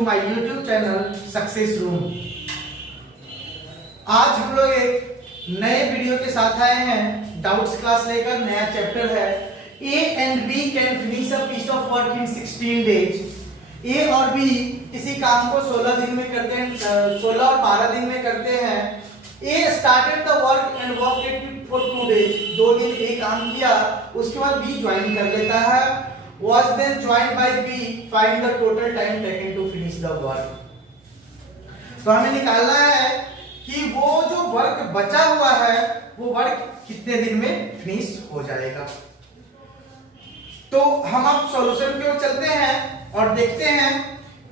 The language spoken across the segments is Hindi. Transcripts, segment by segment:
To my YouTube channel Success Room. आज हम लोग एक नए वीडियो के साथ आए हैं। डाउट्स क्लास लेकर नया चैप्टर है A and B can finish a piece of work in 16 days. A और बी किसी काम को 16 दिन में करते हैं, 16 और 12 दिन में करते हैं। A started the work and work it for 2 days. 2 दिन ए काम किया, उसके बाद बी ज्वाइन कर लेता है। Was then joined by B. Find the total time taken to finish the work. तो हमें निकालना है कि वो जो वर्क बचा हुआ है वो वर्क कितने दिन में फिनिश हो जाएगा। तो हम अब सॉल्यूशन की ओर चलते हैं और देखते हैं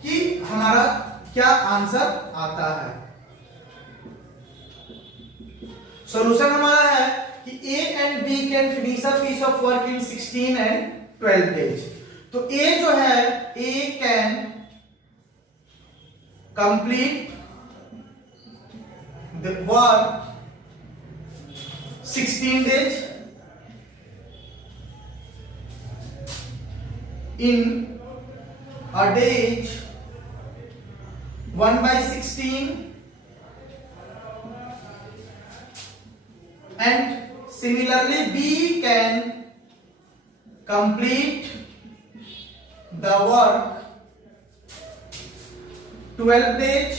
कि हमारा क्या आंसर आता है। सॉल्यूशन हमारा है कि A and B can finish a piece of work in 16 and 12 days। तो A जो है A can complete the work 16 days in a days 1/16 and similarly B can complete the work 12 days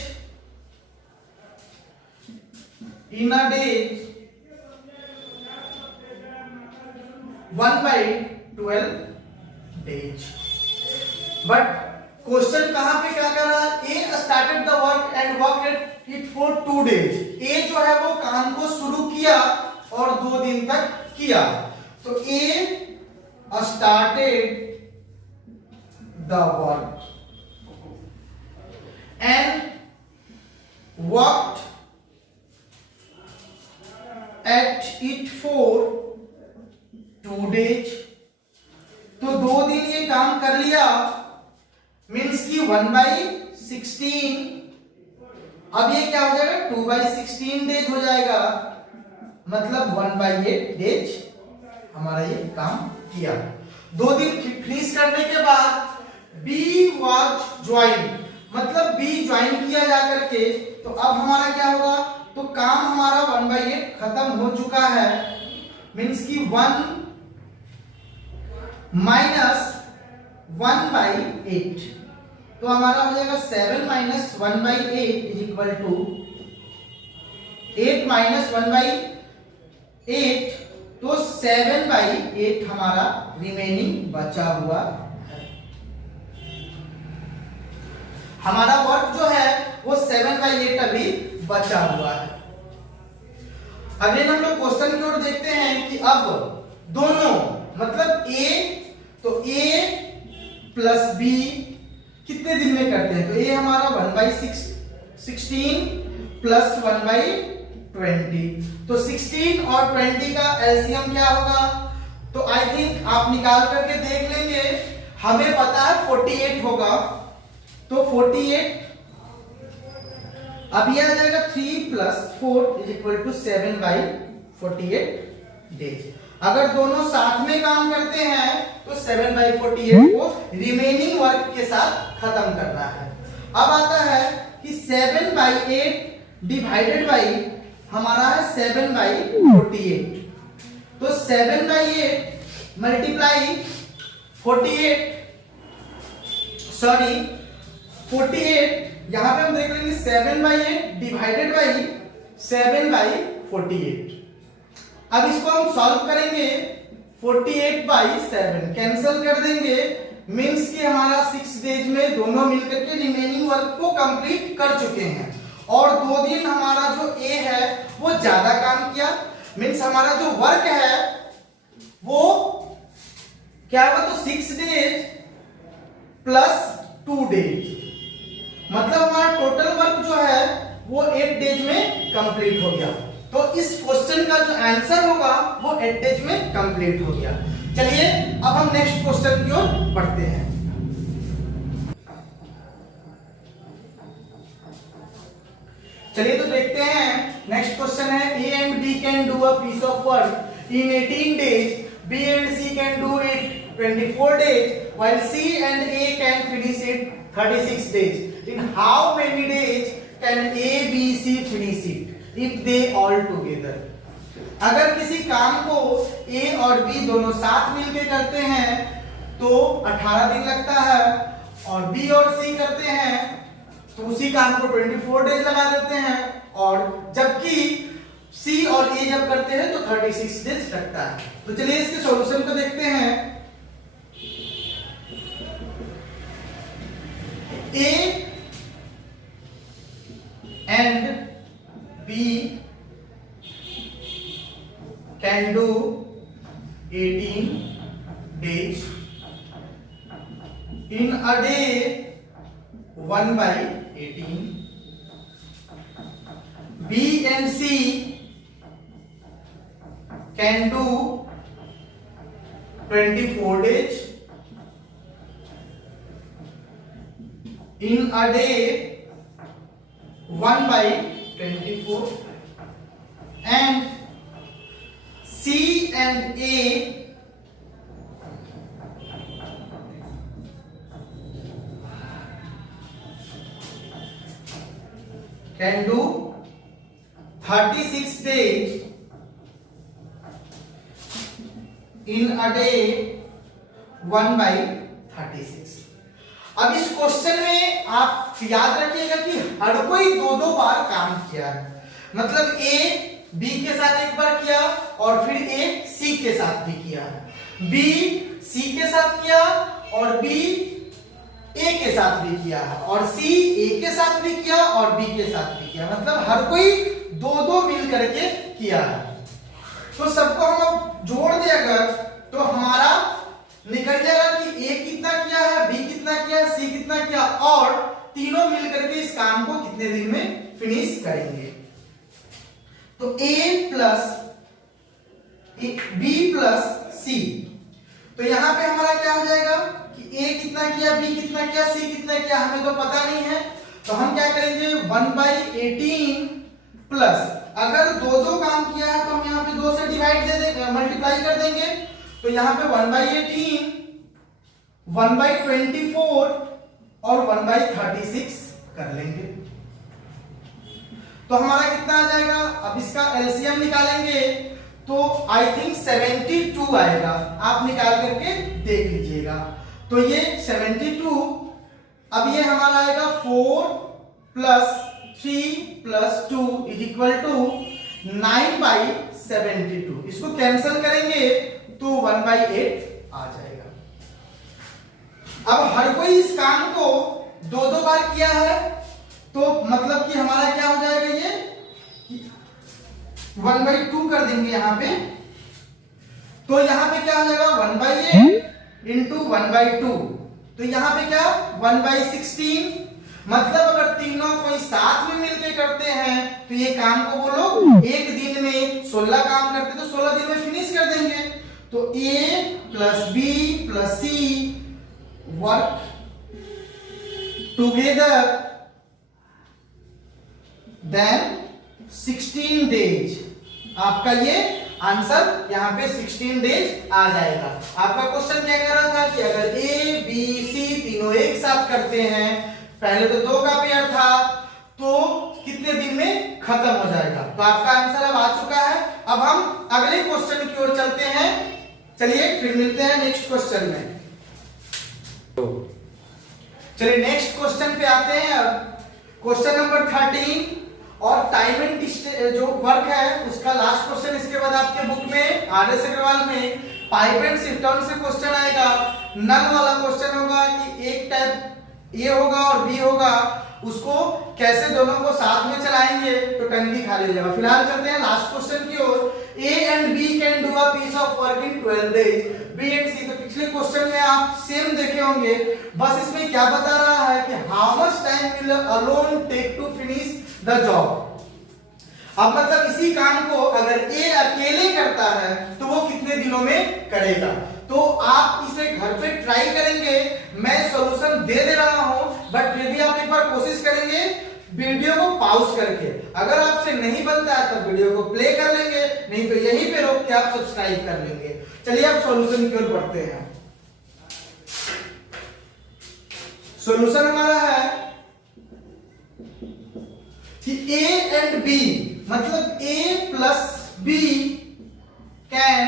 in a day 1/12 days। But question कहां पे क्या कर रहा है? A started the work and work it for 2 days. A जो है वो काम को शुरू किया और 2 दिन तक किया। तो ए started the work and worked at it for 2 days। तो 2 दिन ये काम कर लिया, मीन्स की 1/16। अब ये क्या हो जाएगा? 2/16 डेज हो जाएगा, मतलब 1/8 डेज हमारा ये काम किया। 2 दिन फिनिश करने के बाद B was joined, मतलब B ज्वाइन किया जाकर के। तो अब हमारा क्या होगा? तो काम हमारा 1/8 खत्म हो चुका है, मीन्स की 1 माइनस 1/8। तो हमारा हो जाएगा 7 minus 1/8 is equal to 8 minus 1/8। तो 7/8 हमारा रिमेनिंग बचा हुआ है। हमारा वर्क जो है वो 7/8 अभी बचा हुआ है। अगेन हम लोग क्वेश्चन की ओर देखते हैं कि अब दोनों मतलब A, तो A प्लस B कितने दिन में करते हैं? तो A हमारा 1/16 प्लस 1/20। तो 16 और 20 का एलसीएम क्या होगा? तो आई थिंक आप निकाल करके देख लेंगे। हमें पता है 48 होगा। तो 48 अब ये आ जाएगा 3 + 4 = 7/48 डेज। अगर दोनों साथ में काम करते हैं तो 7/48 को रिमेनिंग वर्क के साथ खत्म करना है। अब आता है कि 7/8 डिवाइडेड बाई हमारा है 7/48। तो 7/8 मल्टीप्लाई 48 यहां पे हम देख लेंगे 7/8 डिवाइडेड बाई 7/48। अब इसको हम सॉल्व करेंगे। 48/7 कैंसिल कर देंगे, मींस कि हमारा 6 डेज में दोनों मिलकर के रिमेनिंग वर्क को कंप्लीट कर चुके हैं। और 2 दिन हमारा जो ए है वो ज्यादा काम किया, मींस हमारा जो वर्क है वो क्या हुआ? तो 6 डेज प्लस 2 डेज, मतलब हमारा टोटल वर्क जो है वो 8 डेज में कंप्लीट हो गया। तो इस क्वेश्चन का जो आंसर होगा वो 8 डेज में कंप्लीट हो गया। चलिए अब हम नेक्स्ट क्वेश्चन की ओर बढ़ते हैं। चलिए तो देखते हैं। नेक्स्ट क्वेश्चन है A and B can do a piece of work in 18 days, B and C can do it 24 days, while C and A can finish it 36 days. In how many days can A, B, C finish it if they all together? अगर किसी काम को A और B दोनों साथ मिलके करते हैं तो 18 दिन लगता है, और B और C करते हैं तो उसी काम को 24 डेज लगा देते हैं, और जबकि C और A जब करते हैं तो 36 डेज लगता है। तो चलिए इसके सॉल्यूशन को देखते हैं। A and B can do 18 days. In a day 1 by 18. B and C can do 24 days. In a day 1 by 24. And C and A can do 36 days. In a day 1 by 36. अब इस क्वेश्चन में आप याद रखिएगा कि हर कोई दो दो बार काम किया है, मतलब A B के साथ एक बार किया और फिर A C के साथ भी किया, B C के साथ किया और B A के साथ भी किया, और C A के साथ भी किया और B के साथ भी किया, मतलब हर कोई दो दो मिल करके किया है। तो सबको हम जोड़ दें अगर तो हमारा निकल जाएगा कि A कितना किया है, B कितना किया है, C कितना किया, और तीनों मिल करके इस काम को कितने दिन में फिनिश करेंगे। तो A plus B plus C, तो यहां पे हमारा क्या हो जाएगा कि A कितना किया, B कितना किया, C कितना किया, हमें तो पता नहीं है, तो हम क्या करेंगे 1 by 18 प्लस, अगर दो दो काम किया है तो हम यहाँ पे 2 से डिवाइड दे देंगे, मल्टीप्लाई कर देंगे, तो यहाँ पे 1 by 18, 1 by 24 और 1 by 36 कर लेंगे, तो हमारा कितना आ जाएगा। अब इसका एलसीएम निकालेंगे तो आई थिंक 72 आएगा, आप निकाल करके देख लीजिएगा। तो ये 72, अब ये हमारा आएगा 4 plus 3 plus 2 is equal to 9 by 72। इसको कैंसिल करेंगे तो 1 by 8 आ जाएगा। अब हर कोई इस काम को दो दो बार किया है, तो मतलब कि हमारा क्या हो जाएगा, ये 1 by 2 कर देंगे यहाँ पे, तो यहाँ पे क्या हो जाएगा 1 by 8 इंटू 1 by 2, तो यहाँ पे क्या 1 by 16, मतलब अगर तीनों कोई साथ में मिलकर करते हैं तो ये काम को वो लोग एक दिन में 16 काम करते तो 16 दिन में फिनिश कर देंगे। तो A plus B plus C work together then 16 days, आपका ये आंसर यहाँ पे 16 डेज आ जाएगा। आपका क्वेश्चन क्या कह रहा था कि अगर A B C तीनों एक साथ करते हैं, पहले तो 2 का पेयर था, तो कितने दिन में खत्म हो जाएगा। तो आपका आंसर अब आ चुका है। अब हम अगले क्वेश्चन की ओर चलते हैं, चलिए फिर मिलते हैं नेक्स्ट क्वेश्चन में। चलिए नेक्स्ट क्वेश्चन पे आते हैं। अब क्वेश्चन नंबर 13 और टाइम एंड जो वर्क है उसका लास्ट क्वेश्चन, इसके बाद आपके बुक में आरएस अग्रवाल में पाइप एंड सिस्टम से क्वेश्चन आएगा। नन वाला क्वेश्चन होगा कि एक टाइप ए होगा और बी होगा, उसको कैसे दोनों को साथ में चलाएंगे तो टंकी खाली हो जाएगा। फिलहाल चलते हैं लास्ट क्वेश्चन की ओर। A and B can do a piece of work in 12 days, B and C. तो पिछले क्वेश्चन में आप सेम देखे होंगे, बस इसमें क्या बता रहा है कि how much time will alone take to finish the job. अब मतलब इसी काम को अगर ए अकेले करता है तो वो कितने दिनों में करेगा। तो आप इसे घर पे ट्राई करेंगे, मैं सॉल्यूशन दे रहा हूं, बट फिर भी आप एक बार कोशिश करेंगे वीडियो को पॉज करके। अगर आपसे नहीं बनता है तो वीडियो को प्ले कर लेंगे, नहीं तो यहीं पे रोक के आप सब्सक्राइब कर लेंगे। चलिए आप सॉल्यूशन की ओर बढ़ते हैं। सॉल्यूशन हमारा है कि ए एंड बी मतलब A plus B can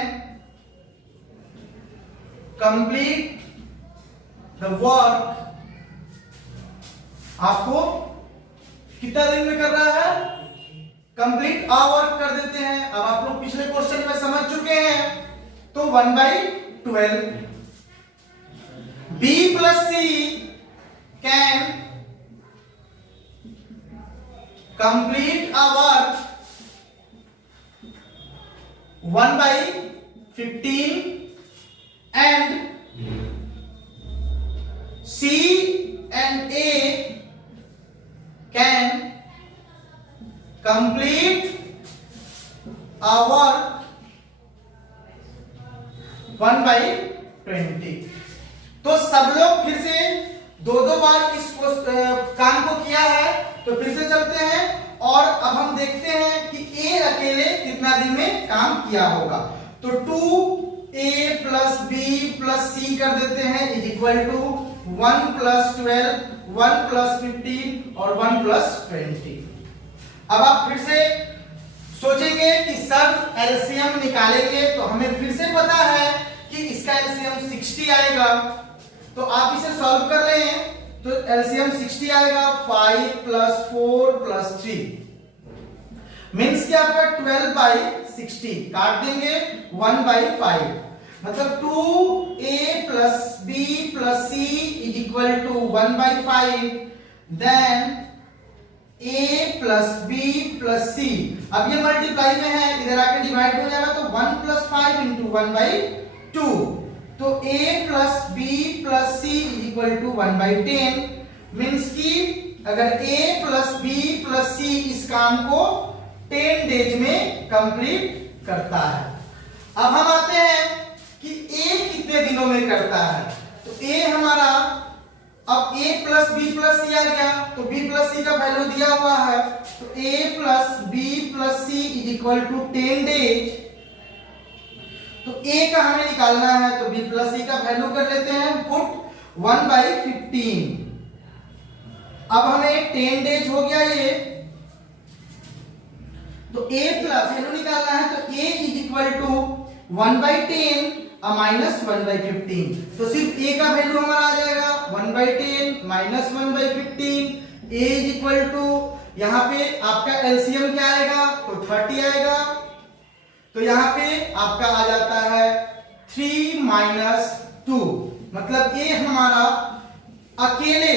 complete the work. आपको कितना दिन में कर रहा है? कंप्लीट आ वर्क कर देते हैं। अब आप लोग पिछले क्वेश्चन में समझ चुके हैं, तो 1/12 B plus C can complete a work 1/15 and C and A can complete our 1/20। तो सब लोग फिर से दो बार इस काम को किया है, तो फिर से चलते हैं और अब हम देखते हैं कि A अकेले कितना दिन में काम किया होगा। तो 2A plus B plus C कर देते हैं is equal to 1 plus 12, 1 plus 15 और 1 प्लस 20। अब आप फिर से सोचेंगे कि सर एलसीएम निकालेंगे, तो हमें फिर से पता है कि इसका एलसीएम 60 आएगा। तो आप इसे सॉल्व कर लें तो एलसीएम 60 आएगा। 5 प्लस 4 प्लस 3 मीन्स कि आपका 12/60 काट देंगे 1/5 मतलब 2A plus B plus C is equal to 1/5 then A plus B plus C। अब ये मल्टीप्लाई में है, इधर आके डिवाइड हो जाएगा तो 1 प्लस 5 इंटू 1/2। तो A plus B plus C is equal to 1/10 means कि अगर A plus B plus C इस काम को 10 डेज में कंप्लीट करता है। अब हम आते हैं कि A कितने दिनों में करता है। तो A हमारा अब A plus B plus C आ गया, तो B प्लस C का वैल्यू दिया हुआ है, तो A plus B plus C is equal to 10 days. तो A का हमें निकालना है, तो B प्लस C का वैल्यू कर लेते हैं पुट 1/15। अब हमें 10 डेज हो गया ये, तो A प्लस वैल्यू निकालना है, तो A is equal to 1/10 minus 1/15। तो सिर्फ A का वैल्यू हमारा आ जाएगा 1/10 minus 1/15। A is equal to यहाँ पे आपका एलसीएम क्या आएगा, तो 30 आएगा। तो यहाँ पे आपका आ जाता है 3 माइनस 2 मतलब A हमारा अकेले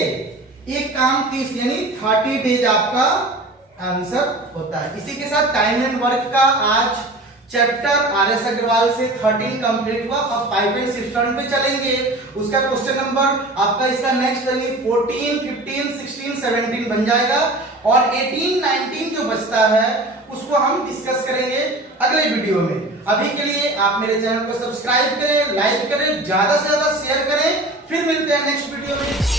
एक काम 30 यानी 30 डेज आपका आंसर होता है। इसी के साथ टाइम एंड वर्क का आज चैप्टर आर.एस. अग्रवाल से 13 कंप्लीट हुआ। अब पाइप एंड सिस्टम पे चलेंगे। उसका क्वेश्चन नंबर आपका इसका नेक्स्ट यानी 14, 15, 16, 17 बन जाएगा और 18, 19 जो बचता है उसको हम डिस्कस करेंगे अगले वीडियो में। अभी के लिए आप मेरे चैनल को सब्सक्राइब करें, लाइक करें, ज्यादा से ज्यादा शेयर करें। फिर मिलते हैं नेक्स्ट वीडियो में।